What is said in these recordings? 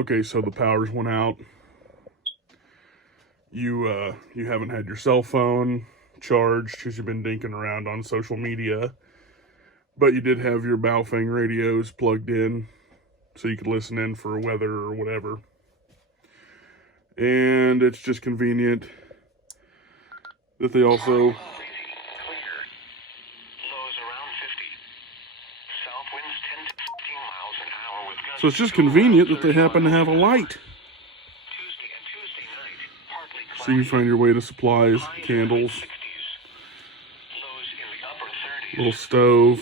Okay, so the powers went out. You haven't had your cell phone charged because you've been dinking around on social media, but you did have your Baofeng radios plugged in so you could listen in for weather or whatever. And it's just convenient that they also... So it's just convenient that they happen to have a light. So you can find your way to supplies, candles, little stove.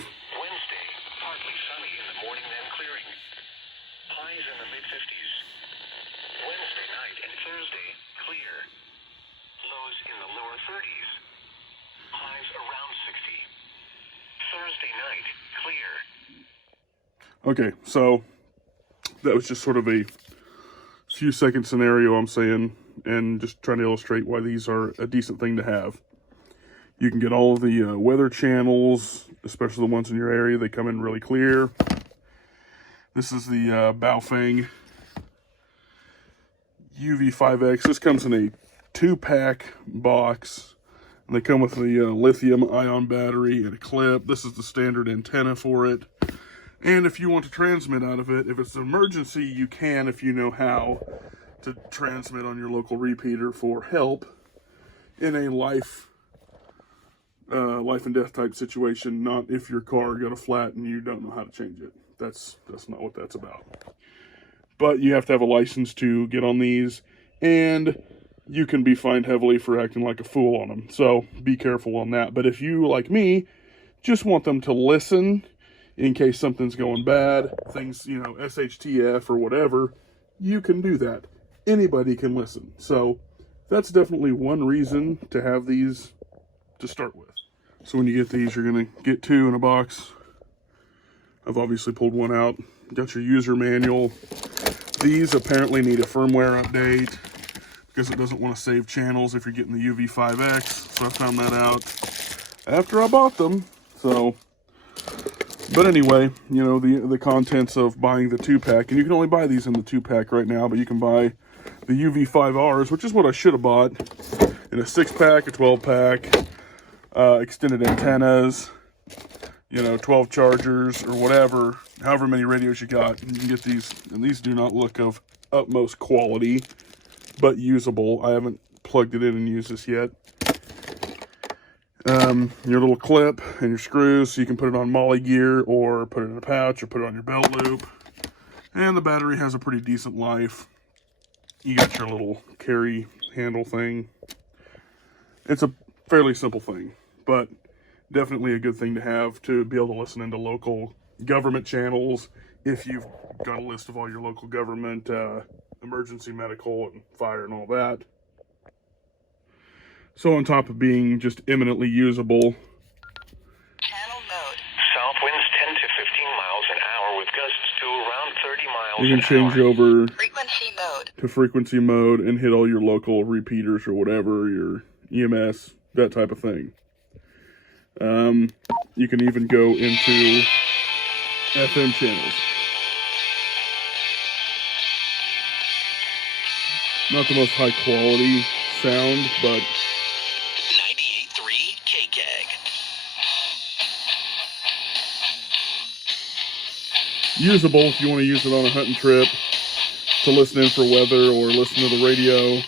Okay, so that was just sort of a few second scenario I'm saying, and just trying to illustrate why these are a decent thing to have. You can get all of the weather channels, especially the ones in your area. They come in really clear. This is the Baofeng uv5x. This comes in a 2-pack box. And they come with the lithium-ion battery and a clip. This is the standard antenna for it. And if you want to transmit out of it, if it's an emergency, you can if you know how to transmit on your local repeater for help in a life and death type situation, not if your car got a flat and you don't know how to change it. That's not what that's about. But you have to have a license to get on these, and you can be fined heavily for acting like a fool on them. So be careful on that. But if you, like me, just want them to listen in case something's going bad, things, SHTF or whatever, you can do that. Anybody can listen. So that's definitely one reason to have these to start with. So when you get these, you're going to get 2 in a box. I've obviously pulled one out. Got your user manual. These apparently need a firmware update because it doesn't want to save channels if you're getting the uv5x. So I found that out after I bought them. But anyway, the contents of buying the 2-pack, and you can only buy these in the 2-pack right now, but you can buy the uv5rs, which is what I should have bought, in a 6-pack, a 12-pack, extended antennas, 12 chargers or whatever, however many radios you got. And you can get these, and these do not look of utmost quality, but usable. I haven't plugged it in and used this yet. Your little clip and your screws, so you can put it on molly gear or put it in a pouch or put it on your belt loop. And the battery has a pretty decent life. You got your little carry handle thing. It's a fairly simple thing, but definitely a good thing to have to be able to listen into local government channels if you've got a list of all your local government, emergency medical and fire and all that. So on top of being just eminently usable, channel mode. South winds 10 to 15 miles an hour with gusts to around 30 miles you can change over frequency mode to frequency mode and hit all your local repeaters or whatever, your EMS, that type of thing. You can even go into FM channels. Not the most high quality sound, but 98.3 KKAG. Usable if you want to use it on a hunting trip to listen in for weather or listen to the radio.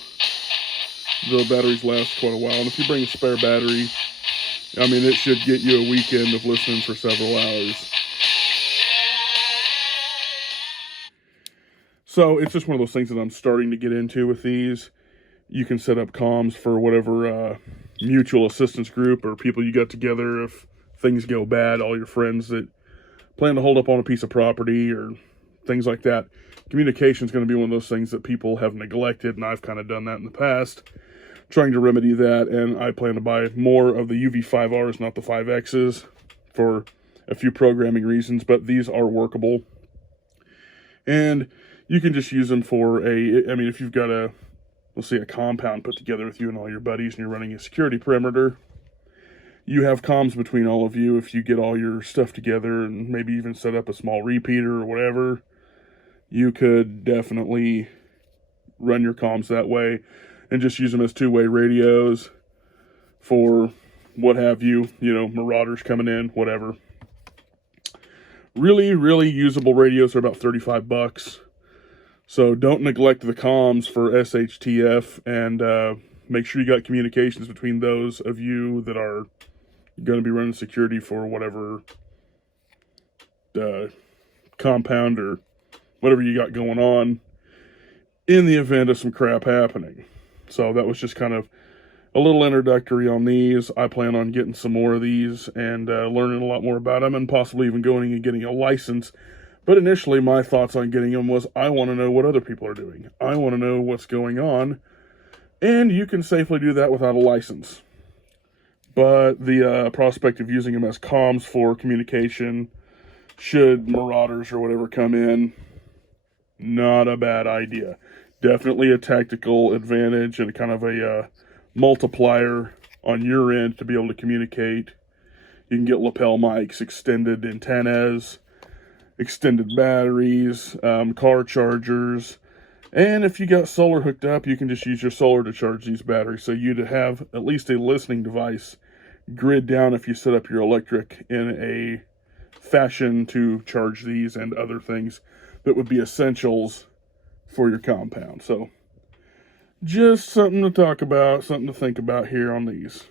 The batteries last quite a while, and if you bring a spare battery, it should get you a weekend of listening for several hours. So it's just one of those things that I'm starting to get into with these. You can set up comms for whatever mutual assistance group or people you got together if things go bad, all your friends that plan to hold up on a piece of property or things like that. Communication is going to be one of those things that people have neglected, and I've kind of done that in the past, trying to remedy that, and I plan to buy more of the uv5rs, not the 5x's, for a few programming reasons, but these are workable. And you can just use them for if you've got a compound put together with you and all your buddies and you're running a security perimeter, you have comms between all of you. If you get all your stuff together and maybe even set up a small repeater or whatever, you could definitely run your comms that way and just use them as two-way radios for what have you, marauders coming in, whatever. Really, really usable radios are about $35. So don't neglect the comms for SHTF, and make sure you got communications between those of you that are going to be running security for whatever compound or whatever you got going on in the event of some crap happening. So that was just kind of a little introductory on these. I plan on getting some more of these and learning a lot more about them, and possibly even going and getting a license. But initially, my thoughts on getting them was, I want to know what other people are doing. I want to know what's going on. And you can safely do that without a license. But the prospect of using them as comms for communication, should marauders or whatever come in, not a bad idea. Definitely a tactical advantage and kind of a multiplier on your end to be able to communicate. You can get lapel mics, extended antennas, extended batteries, car chargers, and if you got solar hooked up, you can just use your solar to charge these batteries. So you'd have at least a listening device grid down if you set up your electric in a fashion to charge these and other things that would be essentials for your compound. So just something to talk about, something to think about here on these.